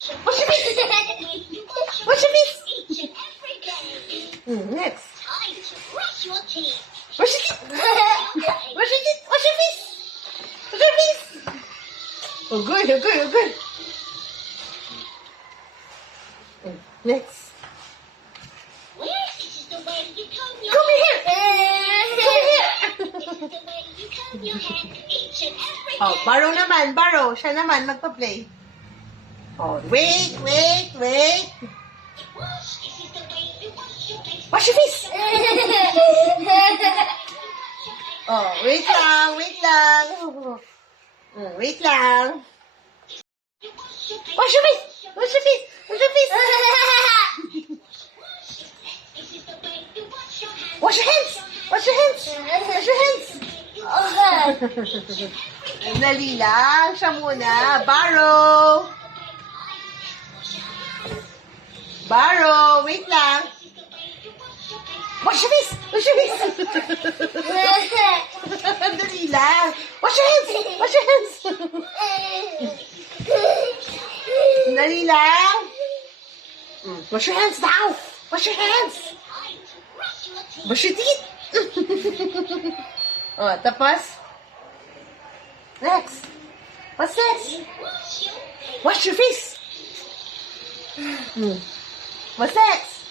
Wash your face. Wash your face. Next. Time to brush your teeth. Wash your teeth. Wash your teeth. Wash your face. Wash your face. Oh, good. Oh, good. Oh, good. Next. Well, this is the way you comb your Come here. Come here. This is the way you comb your hair each and every Oh, day. Baro naman. Baro. Siya naman magpa-play. Oh, wait. Wash. This is the way you wash your face. Wash your face. Oh, wait lang. Wait lang. Wait lang. You wash your face. Wash your face. Wash your face. Wash your face. This is the way you wash your hands. Wash your hands. Wash your hands. Wash your hands. Dali lang. Siya muna. Baro. Baro. Wait lang. Wash your face. Wash your face. Dali lang. Wash your hands. Wash your hands. Dali lang. Wash your hands now. Wash your hands. Brush your teeth. Oh, tapos? Next. What's next? Wash your face. What's next?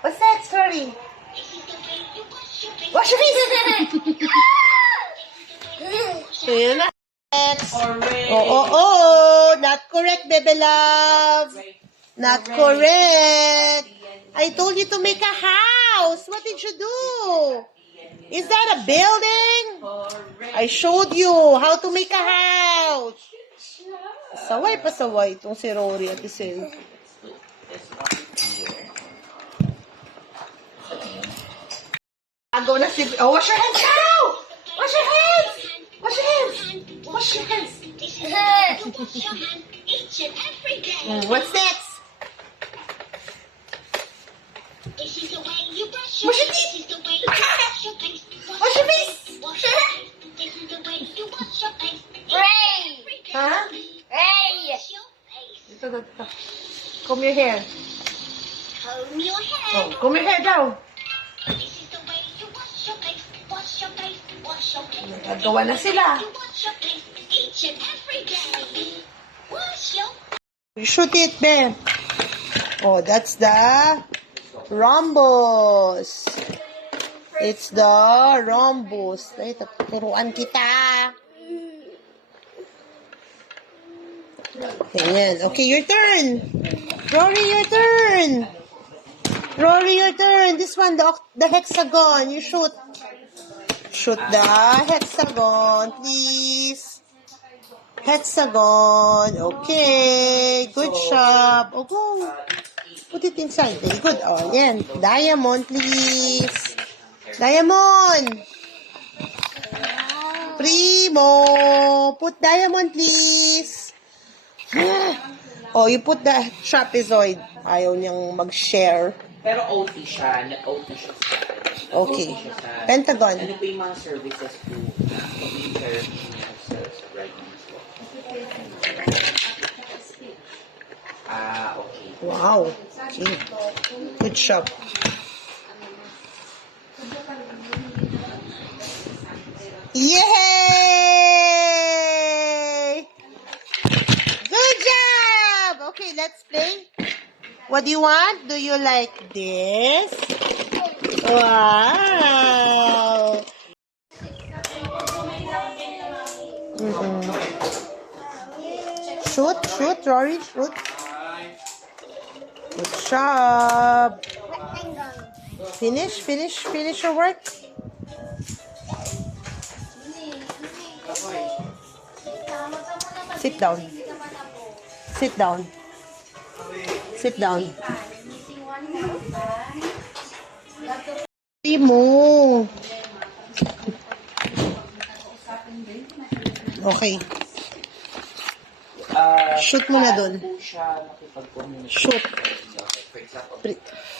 What's next, Tori? Wash your face. Ayan na. Next. Oh. Not correct, baby love. Not correct. I told you to make a house. What did you do? Is that a building? I showed you how to make a house. Saway pa saway itong si Rory at Isel. Agaw na si... Oh, wash your hands now! Wash your hands! Wash your hands! Wash your hands! Each and every day. What's next? This is the way you brush your Wash your teeth. This is the way you wash your face. Wash your face! Wash your face. This is the way you wash your face. Ray! Huh? Ray! Wash your face. Dito. Comb your hair. Comb your hair. Oh, comb your hair daw. This is the way you wash your face. Wash your face. Wash your face. Nagagawa na sila. You wash your face each and every day. Wash your You shoot it, babe. Oh, that's the rhombus. It's the rhombus. Ay, turuan kita. Ayan. Okay, your turn. Rory, your turn. Rory, your turn. This one, the hexagon. You shoot. Shoot the hexagon, please. Hexagon. Okay. Good job. Oh, go. Put it inside. Very good. Oh, yan. Diamond, please. Diamond. Primo. Put diamond, please. Oh, you put the trapezoid. Ayaw niyang mag-share. Pero OT siya. Nag-OT siya. Okay. OT siya sa... Pentagon. Ano pa yung mga services to computer sa writing as well? Okay. Wow. Okay. Good job. Yay! Good job! Okay, let's play. What do you want? Do you like this? Wow! Shoot, Rory, shoot. Good job. Finish your work. Sit down. Sit down. Sit down. Mo. Okay. Shoot mo na dun. Po siya nakipag-communicate. Shoot. For example,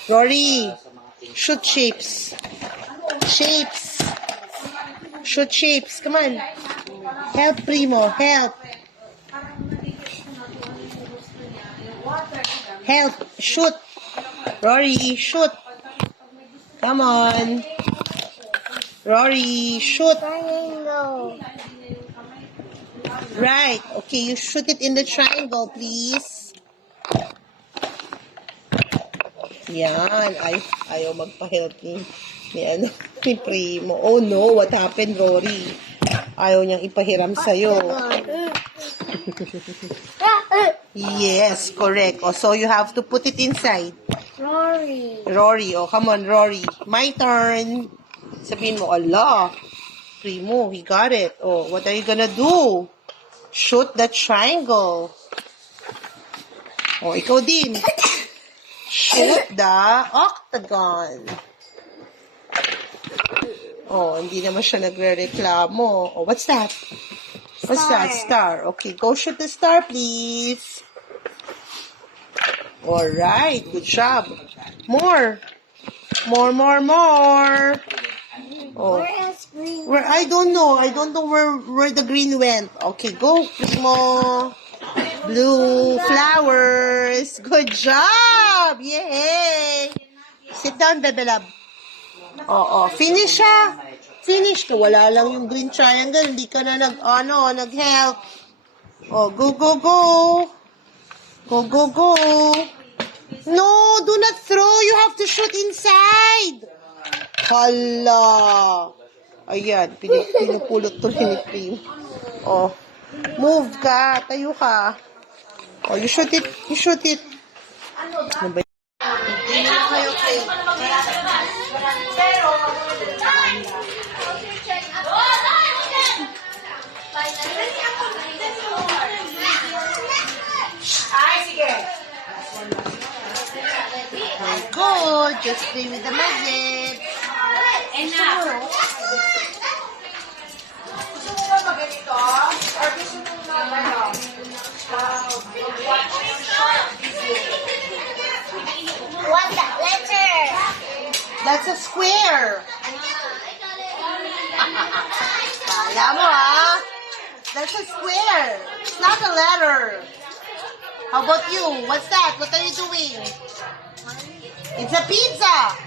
Rory, sa mga things shoot shapes. Shapes. Shoot shapes. Come on. Help, Primo. Help. Help. Shoot. Rory, shoot. Come on. Rory, shoot. Triangle. Right. Okay, you shoot it in the triangle, please. Yan. Ayaw magpa-help ni Primo. Oh no, what happened, Rory? Ayaw niyang ipahiram sa'yo. Yes, correct. Oh, so you have to put it inside. Rory, oh, come on, Rory. My turn. Sabihin mo, Allah. Primo, he got it. Oh, what are you gonna do? Shoot the triangle. Oh, ikaw din. Shoot the octagon. Oh, hindi naman siya nagre-reklamo. Oh, what's that? What's that? Star. Okay, go shoot the star, please. Alright, good job. More. More. Oh. Where I don't know. I don't know where the green went. Okay, go, Primo. Blue flowers. Good job. Yay. Sit down, Bebe Love. Oh. Finish siya. Finish ko. Wala lang yung green triangle. Hindi ka na nag-help. Oh, go. Go. No, do not throw. You have to shoot inside. Hala. Ayan, pinupulot tuloy ni Prim. Oh, move ka. Tayo ka. Oh, you shoot it. Ano ba? Good. Just play with the magnet. What's that letter? That's a square. Kala mo, ha? That's a square. It's not a letter. How about you? What's that? What are you doing? It's a pizza.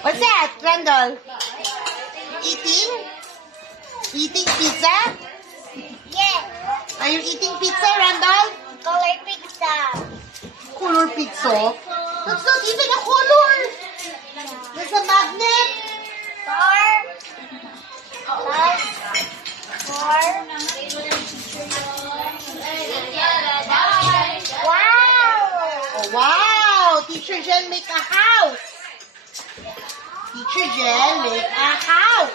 What's that, Randall? Eating? Eating pizza? Yes. Are you eating pizza, Randall? Color pizza. Color pizza? That's not even a color. There's a magnet. Wow. Oh, wow! Teacher Jen make a house. Teacher Jen make a house.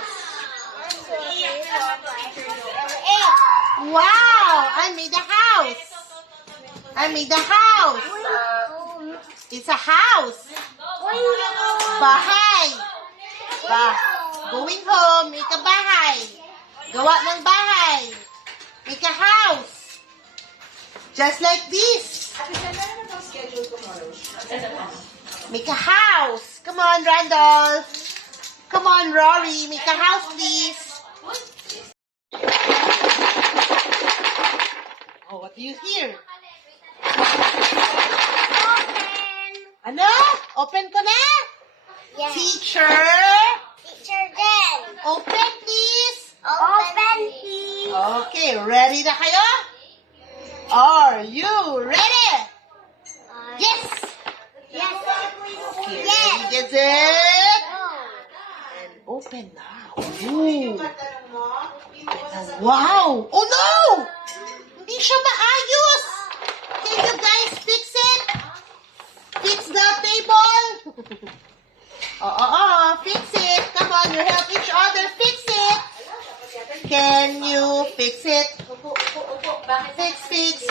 Wow! I made a house. It's a house. Bahay. Going home, make a bahay. Gawa ng bahay. Make a house. Just like this. Make a house. Come on, Randall. Come on, Rory. Make a house, please. Oh, what do you hear? Ano? Open ko na? Yes. Teacher, Teacher Jen. open please. Open, please. Okay, ready na kayo? Are you ready? Yes. Yes. Okay, Yes. ready, get it? And open now. Ooh. Wow. Oh no! Hindi siya maayos. Can you guys fix it? Fix the table. Fix it. Come on, you help each other fix it. Can you fix it?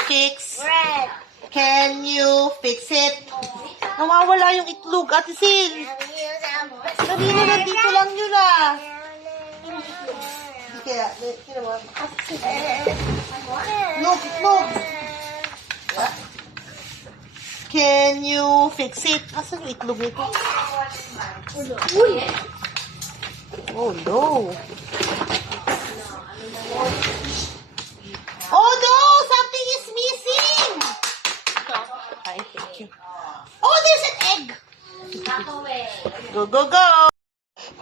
Fix. Red. Can you fix it? Nawawala yung itlog, Ate Sil. Sabi na nandito lang yun ah. Hindi kaya, kinawa. Itlog. Can you fix it? Asan yung itlog nito? Oh no. go, go.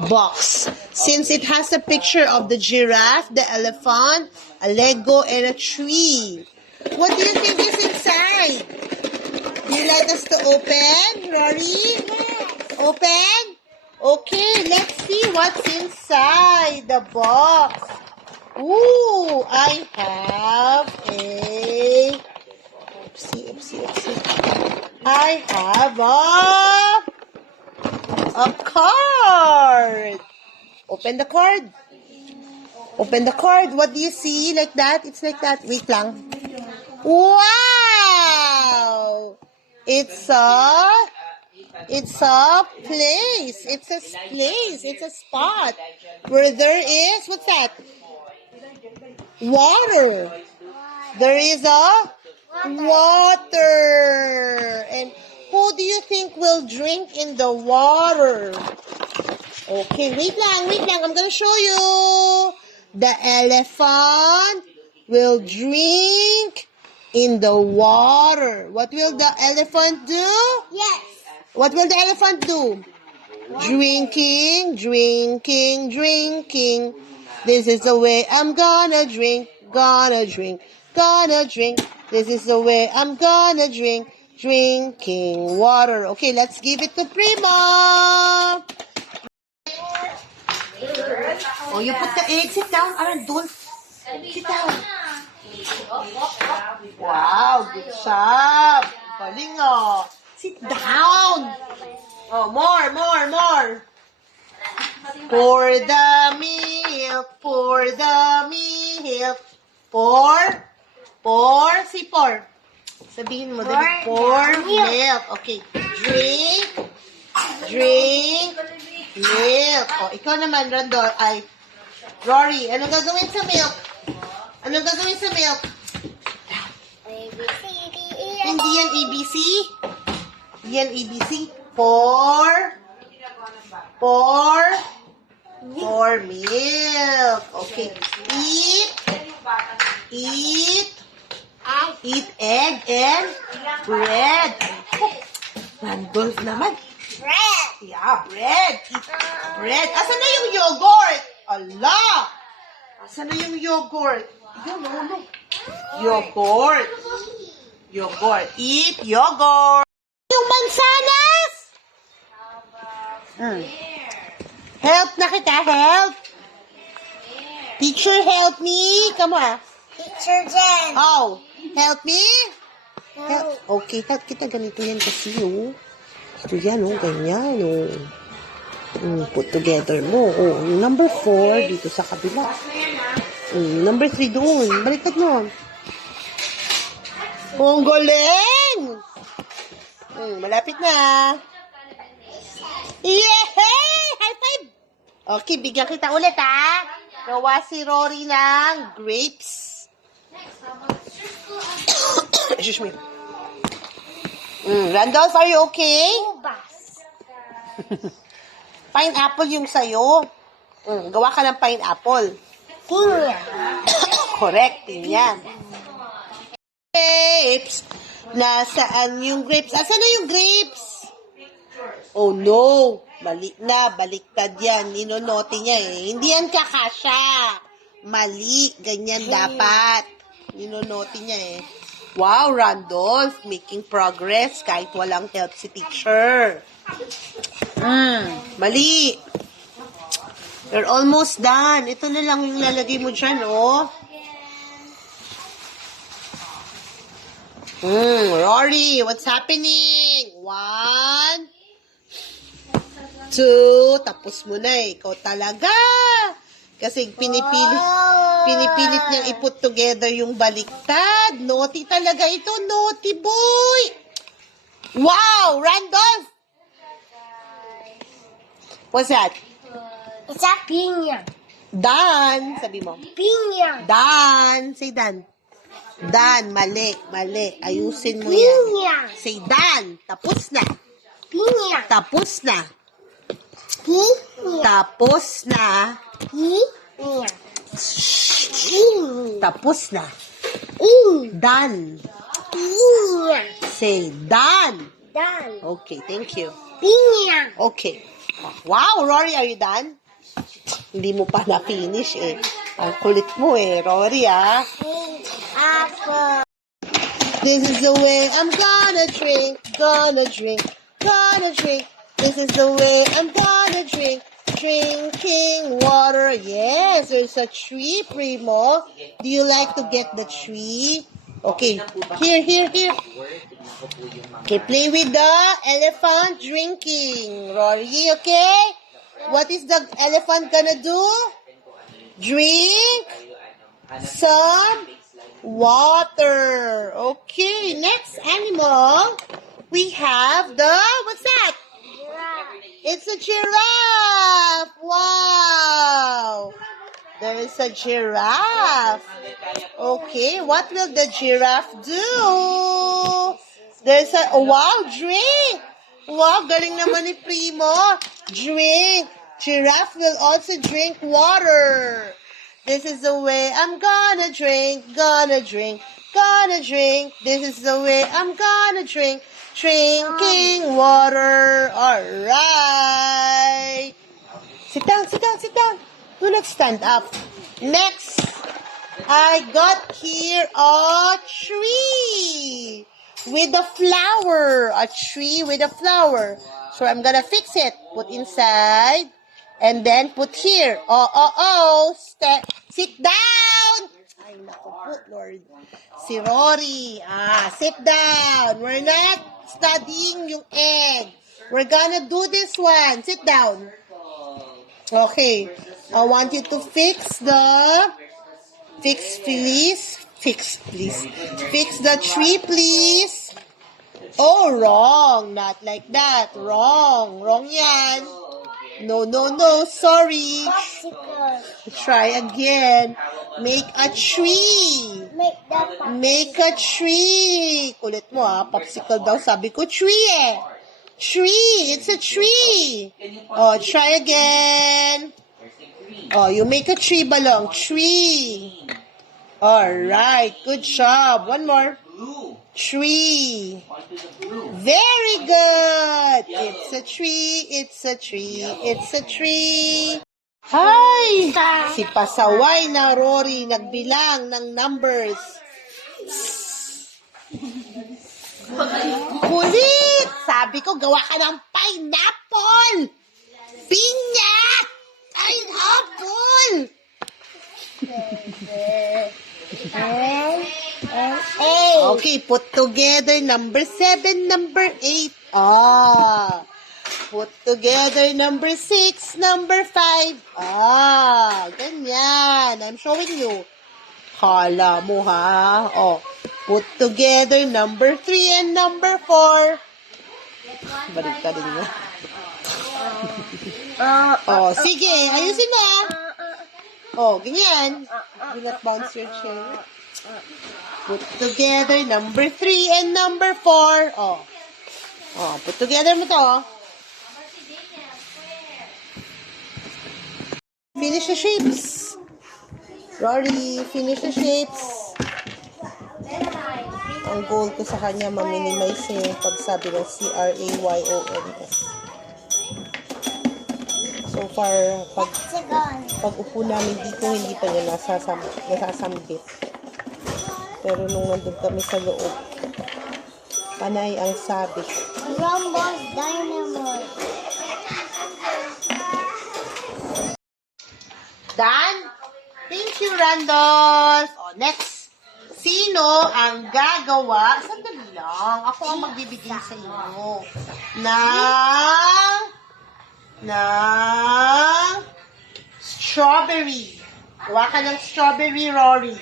Box. Since it has a picture of the giraffe, the elephant, a Lego, and a tree. What do you think is inside? Do you like us to open, Rory? Open? Okay, let's see what's inside the box. Ooh, I have a... Oopsie. I have a card. Open the card. Open the card. What do you see? Like that? It's like that. Wait lang. Wow! It's a place. It's a place. It's a spot where there is, what's that? Water. There is a water. And who do you think will drink in the water? Okay, wait lang. I'm gonna show you. The elephant will drink in the water. What will the elephant do? Yes. What will the elephant do? Drinking. This is the way I'm gonna drink. This is the way I'm gonna drink. Drinking water. Okay, let's give it to Prima. Oh, you put the egg. Sit down, Arnold. Sit down. Wow, good job. Galing, oh. Sit down. Oh, more. Pour the milk. Say pour. Sabihin mo, dali. Pour milk. Okay. Drink milk. Oh, ikaw naman, Randol. Rory, anong gagawin sa milk? Hindi yan ABC? Yan ABC? Pour milk. Okay. Eat egg and bread. Randolph naman. Bread. Yeah, bread. Eat bread. Asan na yung yogurt? Allah! Asan na yung yogurt? Yun, no. Yogurt. Eat yogurt. Yung mansanas! Help na kita, help. Teacher, help me. Come on. Teacher Jen. How? Help me? Help. Okay, help kita. Ganito yan kasi, oh. Ito yan, oh. Ganyan, oh. Put together mo. Oh, number 4 dito sa kabila. Number 3 doon. Baliktad mo. Oh, ang galing! Malapit na. Yay! High five! Okay, bigyan kita ulit, ha? Gawa si Rory ng grapes. Excuse me. Randolph, are you okay? Ubas. Pineapple yung sayo. Gawa ka ng pineapple. Pinya. Correct, yan. Grapes. Nasaan yung grapes? Asan na yung grapes? Oh no. Mali na. Baliktad yan. Ninonote niya eh. Hindi yan kakasya. Mali. Ganyan dapat. Ninonote niya eh. Wow, Randolph. Making progress kahit walang help si teacher. Mali. You're almost done. Ito na lang yung lalagay mo dyan, oh. Rory, what's happening? 1, 2, tapos mo na eh. Ikaw talaga. Kasi pinipilit niyang i-put together yung baliktad. Naughty talaga ito, naughty boy. Wow, Randolph. What's that? It's a pinya. Dan, sabi mo. Pinya. Dan, say Dan. Dan, mali. Ayusin mo yan. Pinya. Say Dan, tapos na. Pinya. Tapos na. Pinya. Tapos na. Pinya. Tapos na. Dan. Pinya. Say Dan. Dan. Okay, thank you. Pinya. Okay. Wow, Rory, are you done? Hindi mo pa na-finish eh. Ang kulit mo eh, Rory ah. Apple. This is the way I'm gonna drink, gonna drink, gonna drink. This is the way I'm gonna drink, drinking water. Yes, there's a tree, Primo. Do you like to get the tree? Okay, here. Okay, play with the elephant drinking. Rory, okay? What is the elephant gonna do? Drink some water. Okay, next animal. We have what's that? It's a giraffe. Wow. There is a giraffe. Okay, what will the giraffe do? There's wow, drink. Wow, galing naman ni Primo. Drink. Giraffe will also drink water. This is the way I'm gonna drink, gonna drink, gonna drink. This is the way I'm gonna drink, drinking water. Alright. Sit down. Do not stand up. Next, I got here a tree with a flower. A tree with a flower. So I'm gonna fix it. Put inside. And then put here. Sit down. Ay, naku po, Lord. Si Rory. Sit down. We're not studying yung egg. We're gonna do this one. Sit down. Okay. I want you to fix the tree, please. Oh, wrong. Not like that. Wrong yan. No. Sorry. Popsicle. Try again. Make a tree. Make a tree. Kulit mo popsicle daw. Sabi ko tree eh. Tree. It's a tree. Oh, try again. Oh, you make a tree balong. Tree. Alright. Good job. One more. Tree. Very good. It's a tree. Hi! Si pasaway na Rory nagbilang ng numbers. Kulit! Sabi ko, gawa ka ng pineapple! Pinya! Pineapple! Okay, put together number 7, number 8. Put together number 6, number 5. Ganyan. I'm showing you. Kala mo ha. Put together number 3 and number 4. Balik ka din mo. Sige. Ayusin na. Ganyan. Do not bounce your chair. Put together number 3 and number 4. Put together mo to. Finish the shapes. Rory, finish the shapes. Ang goal ko sa kanya, ma-minimize yung pagsabi ng C-R-A-Y-O-N-S. So far, pag upo namin dito, hindi pa niya nasasambit. Pero nung nandun kami sa loob, panay ang sabi. Rumble Dynamite. Done? Thank you, Randolph. Next. Sino ang gagawa? Sandali lang. Ako ang magbibigay sa inyo. ng strawberry. Gawa ka ng strawberry, Rory.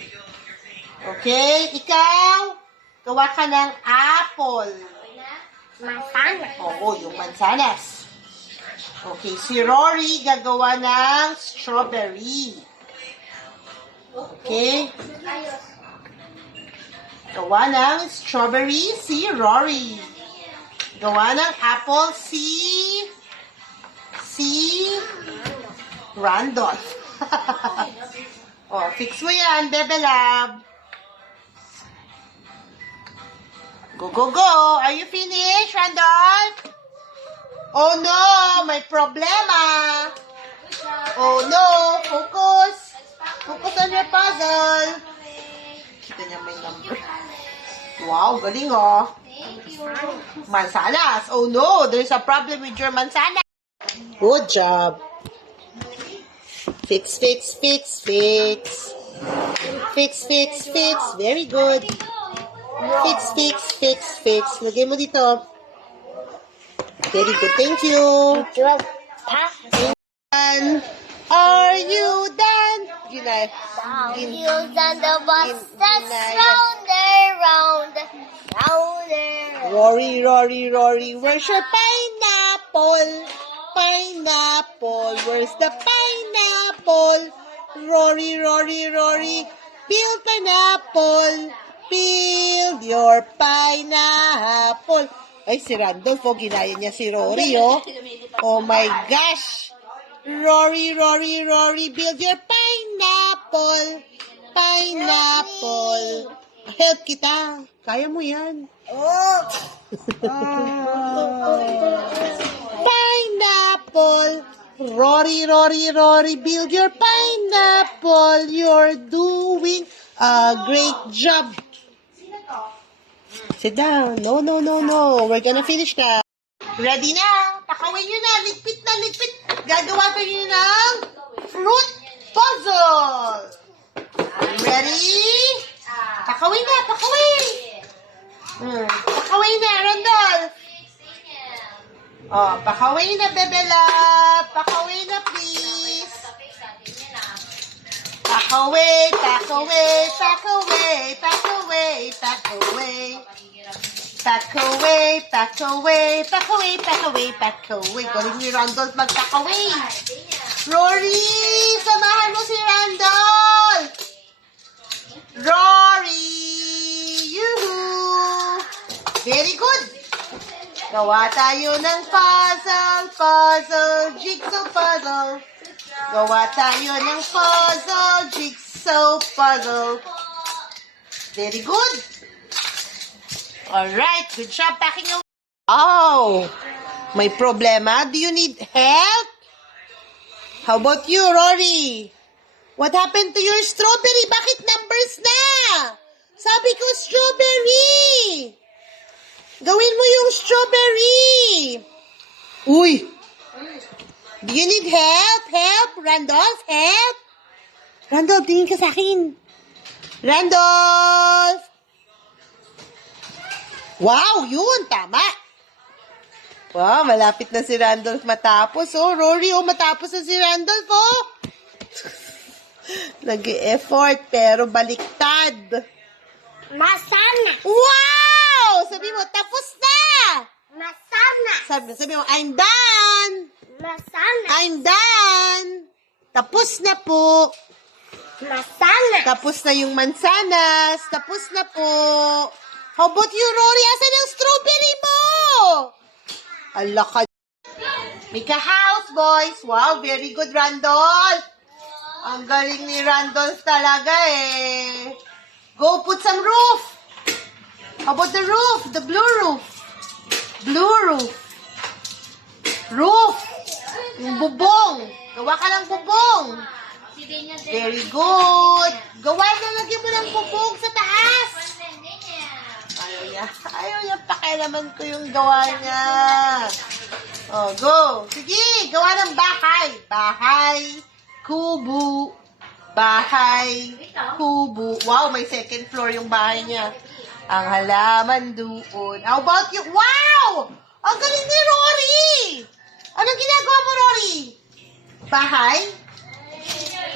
Okay? Ikaw, gawa ka ng apple. Mansanas. Oo, yung mansanas. Okay, si Rory gagawa ng strawberry. Okay? Gawa ng strawberry si Rory. Gawa ng apple si Randolph. Fix mo yan, Bebe Lab. Go. Are you finished, Randolph? Oh no, may problema. Oh no, focus. Focus on your puzzle. Kita niya may number. Wow, galing oh. Mansanas. Oh no, there's a problem with your mansanas. Good job. Fix, fix, fix, fix. Fix, fix, fix. Very good. Fix, fix, fix, fix. Lagay mo dito. Very good. Thank you. And are you done? Ginay. Wheels on the bus that's round and round, round and round. Rory, Rory, Rory, where's your pineapple? Pineapple, where's the pineapple? Rory, Rory, Rory, build pineapple. Build your pineapple. Ay, si Randolph, oh, ginaya niya si Rory, oh. Oh my gosh. Rory, Rory, Rory, build your pineapple. Pineapple. Help kita. Kaya mo yan. Pineapple. Rory, Rory, Rory, build your pineapple. You're doing a great job. Sit down. No, no, no, no. We're gonna finish now. Ready na. Pakawin nyo na. Ligpit na, ligpit. Gagawa pa nyo ng fruit puzzle. Ready? Pakawin na, pakawin. Pakawin na, Randolph. Oh, pakawin na, Bebela. Pakawin na, please. Pakaway, pakaway, pakaway, pakaway, pakaway. Pakaway, pakaway, pakaway, pakaway, pakaway. Galing ni Randolph magpakaway. Rory, samahan mo si Randolph. Rory, yuhu. Very good. Gawa tayo ng puzzle, puzzle, jigsaw puzzle. Gawa tayo ng puzzle, jigsaw puzzle. Very good. Alright, good job packing your... Oh, may problema? Do you need help? How about you, Rory? What happened to your strawberry? Bakit numbers na? Sabi ko strawberry. Gawin mo yung strawberry. Uy. Do you need help? Help? Randolph, help? Randolph, tingin ka sa akin. Randolph! Wow, yun, tama. Wow, malapit na si Randolph matapos. Oh, Rory, oh, matapos na si Randolph, oh. Nag-e-effort, pero baliktad. Masana. Wow! Sabi mo, tapos na. Masana. Sabi mo, I'm done. Masana. I'm done. Tapos na po. Masana. Tapos na yung mansanas. Tapos na po. How about you, Rory? Asan ang strawberry mo? Ala ka. Make a house, boys. Wow, very good, Randolph. Ang galing ni Randolph talaga eh. Go put some roof. How about the roof? The blue roof. Blue roof. Roof. Yung bubong. Gawa ka ng bubong. Very good. Gawa na, lagyan mo ng bubong sa taas. Ayaw niya, pakialaman ko yung gawa niya. Oh, go. Sige, gawa ng bahay. Bahay, kubo, bahay, kubo. Wow, may second floor yung bahay niya. Ang halaman doon. How about you? Wow! Ang galing ni Rory! Anong ginagawa mo, Rory? Bahay?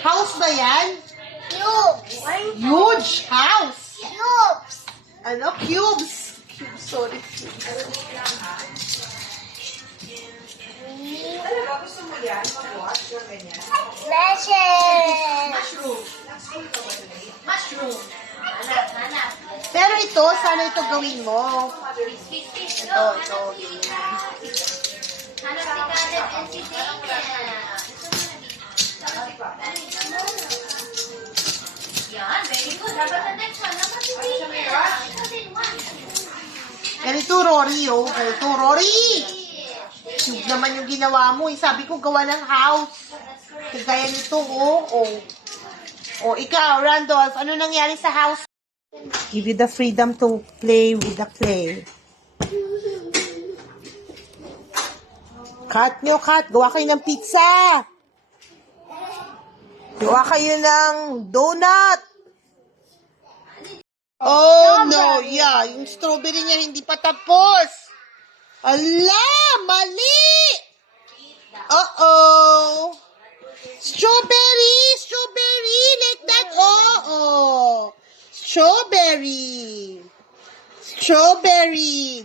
House ba yan? Cubes. Huge house. Cubes. Ano? Cubes. Cubes, sorry. Pero ito, sana ito gawin mo. Ito. Yan, very good. Dapat the next one. Dapat si Tina. Ganito, Rory, oh. Ganito, Rory. Cute naman yung ginawa mo. Sabi ko, gawa ng house. Kagaya nito, ikaw, Randolph, ano nangyari sa house? Give you the freedom to play with the clay. Cut. Gawa kayo ng pizza. Gawa kayo ng donut. Oh, no. Yeah, yung strawberry niya hindi pa tapos. Ala, mali. Uh-oh. Strawberry, like that. Oh. Strawberry.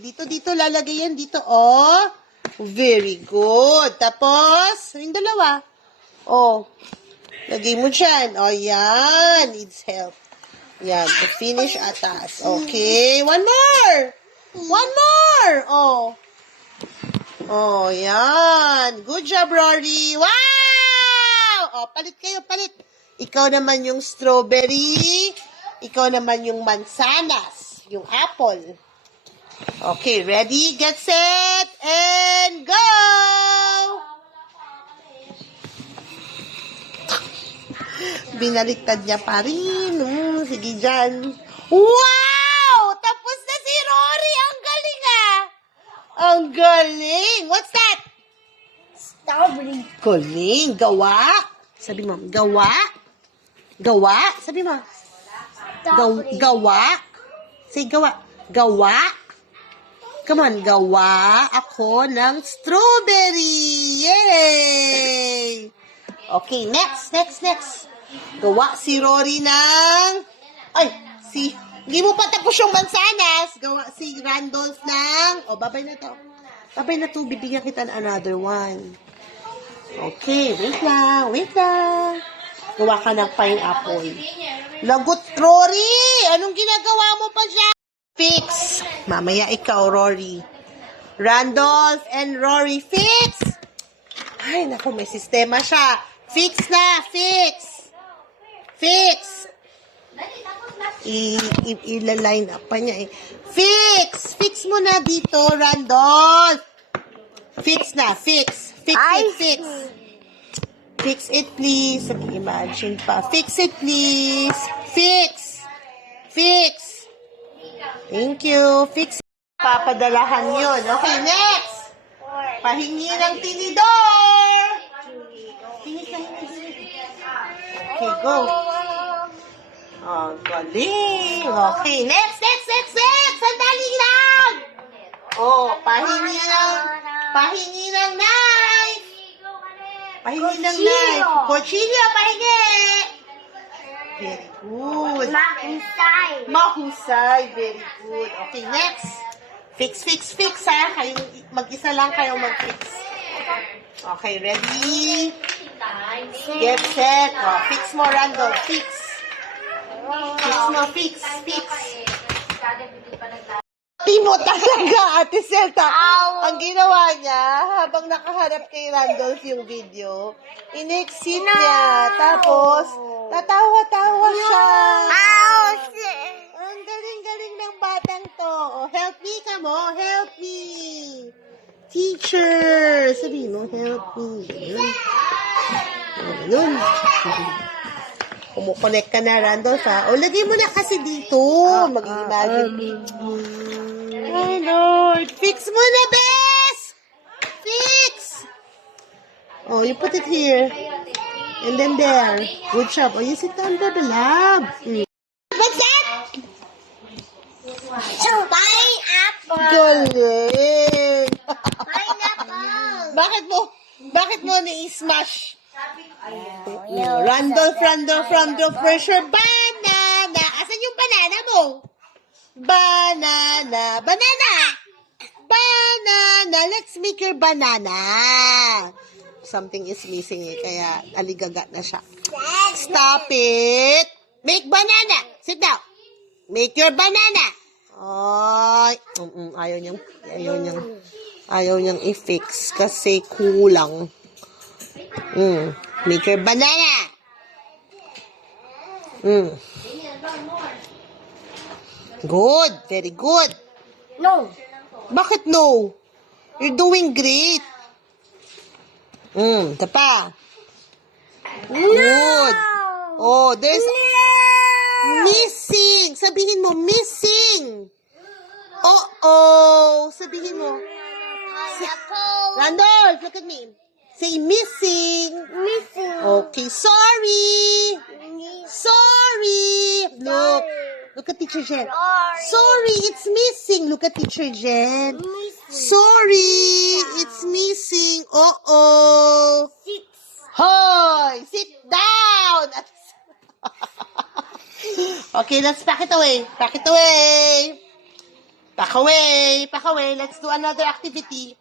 Dito, lalagay yan dito, oh. Very good. Tapos, yung dalawa. Oh. Lagay mo dyan. Oh, yan. Needs help. Yan. To finish atas. Okay. One more. Oh. Oh, yan. Good job, Rory. Wow! Oh, palit. Ikaw naman yung strawberry. Ikaw naman yung mansanas. Yung apple. Okay, ready, get set, and go! Binaliktad niya pa rin. Sige dyan. Wow! Tapos na si Rory. Ang galing Ang galing. What's that? Strawberry. Galing. Gawa. Sabi mo, gawa. Sabi mo. Strawberry. Gawa. Say gawa. Gawa. Come on, gawa ako ng strawberry. Yay! Okay, next. Gawa si Rory ng... Hindi mo pa tapos yung mansanas. Gawa si Randolph ng... babay na to. Bibigyan kita ng another one. Okay, wait lang. Gawa ka ng pineapple. Lagot, Rory! Anong ginagawa mo pa dyan? Fix. Mamaya ikaw, Rory. Randolph and Rory, fix! Ay, naku, may sistema siya. Fix na, fix! Ila-line up pa niya eh. Fix mo na dito, Randolph! Fix na, fix. Fix it, please. Imagine pa. Fix it, please. Fix. Thank you. Fix. Papadalahan yun. Okay, next. Pahingi ng tinidor. Hingi. Okay, go. Oh, galing. Okay, next. Sandali lang. Oh, pahingi ng knife. Kutsilyo, pahingi. Very good. Mahusay. Very good. Okay, next. Fix, ha? Mag-isa lang kayong mag-fix. Okay, ready? Get set. Oh, fix mo, Randolph. Fix. Timo talaga, Ate Celta. Ang ginawa niya, habang nakaharap kay Randolph yung video, in-exit niya. Tapos, tatawa-tawa siya. Ang galing-galing ng batang to. Oh, help me, come on. Help me. Teacher. Sabi mo, help me. Yun. Kumukonect ka na, Randolph, ha? O, lagay mo na kasi dito. Mag-imagine. Oh, Lord. Fix mo na, bes! Fix! Oh, you put it here. And then there. Good job. Oh, you sit down, baby love. What's that? Pineapple. Galing. Pineapple. Bakit mo ni-smash? Randolph, pressure. Banana. Asan yung banana mo? Banana. Let's make your banana. Something is missing kaya aligaga na siya. Stop it. Make banana. Sit down. Make your banana. Ay, ayaw niyang i-fix kasi kulang. Make your banana. Good. Very good. No. Bakit no? You're doing great. Ito pa. Good. Oh, there's missing. Sabihin mo, missing. Oh. Sabihin mo. Pineapple. Randolph, look at me. Say missing. Missing. Okay, sorry. Sorry. Look at Teacher Jen. Sorry, it's missing. Look at Teacher Jen. Sorry, it's missing. Uh-oh. Hoy, sit down. Okay, let's pack it away. Pack it away. Pack away. Let's do another activity.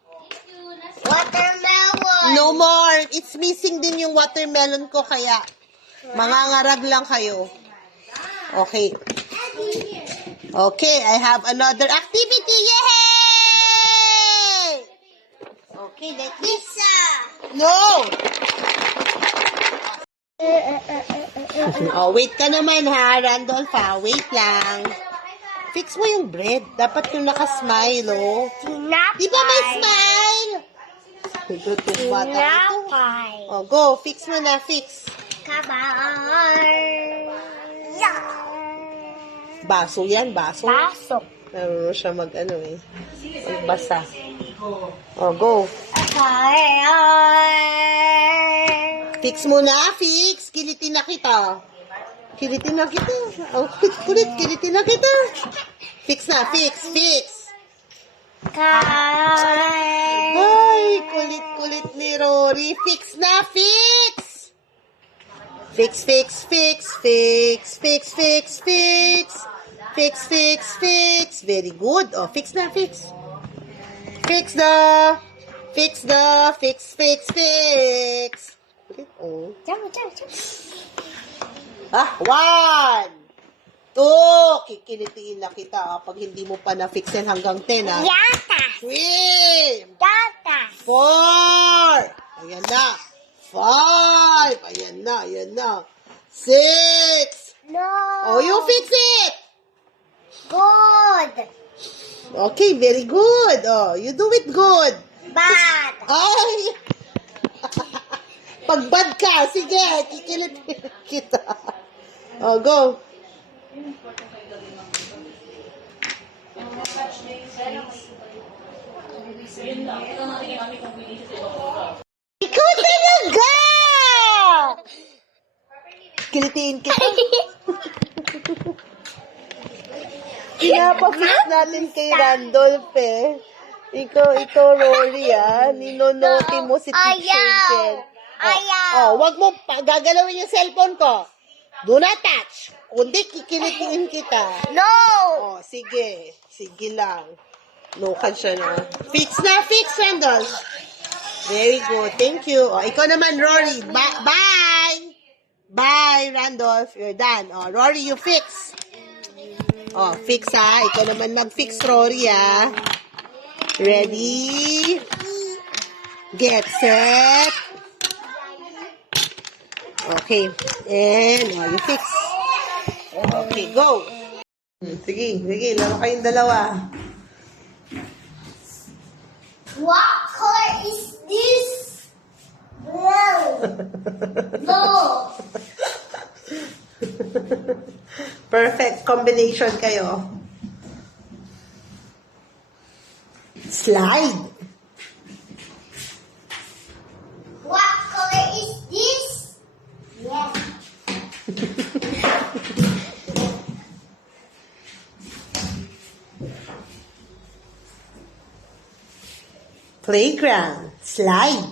Watermelon. No more. It's missing din yung watermelon ko, kaya mangangarag lang kayo. Okay. Okay, I have another activity. Yay! Okay, like this. No! Oh, wait ka naman ha, Randolph ha. Wait lang. Fix mo yung bread. Dapat yung nakasmile, oh. Di ba may smile? Tutong bata ito. Oh, go. Fix mo na, fix. Baso yan, baso. Pasok. Naroon siya mag-ano eh. Magbasa. Oh, go. Fix mo na, fix. Kilitin na kita. Oh, kulit, kilitin na kita. Fix na, fix. Ay, kulit ni Rory. Fix na, fix. Fix. Very good. Oh, fix na, fix. Fix. Oh. Ah, 1, 2. Kikilitiin na kita pag hindi mo pa na-fix yan hanggang 10, ha? Gatas. 3, Gatas. 4. Ayan na. 5. Ayan na. 6. No. Oh, you fix it. Good. Okay, very good. Oh, you do it good. Bad. Ay! Pagbad ka, sige, kikilitin kita. Oh, go. Ikaw talaga! Kilitiin kita. Pinapafix natin kay Randolph eh. Ikaw, Rory Ninonote mo si Teacher Jen. Oh, wag mo gagalawin yung cellphone ko. Do not touch. Kundi kikilitiin kita. No. Oh, sige. Sige lang. Lokan siya na. Fix, Randolph. Very good. Thank you. Oh, ikaw naman, Rory. Bye, Randolph. You're done. Oh, Rory, you fix. Oh, fix ha. Ikaw naman mag-fix, Rory ha. Ready? Get set. Okay. And, you fix. Okay, go. Sige. Laro kayong dalawa. What color is this? No. Perfect combination kayo. Slide. What color is this? Yes. Playground. Slide.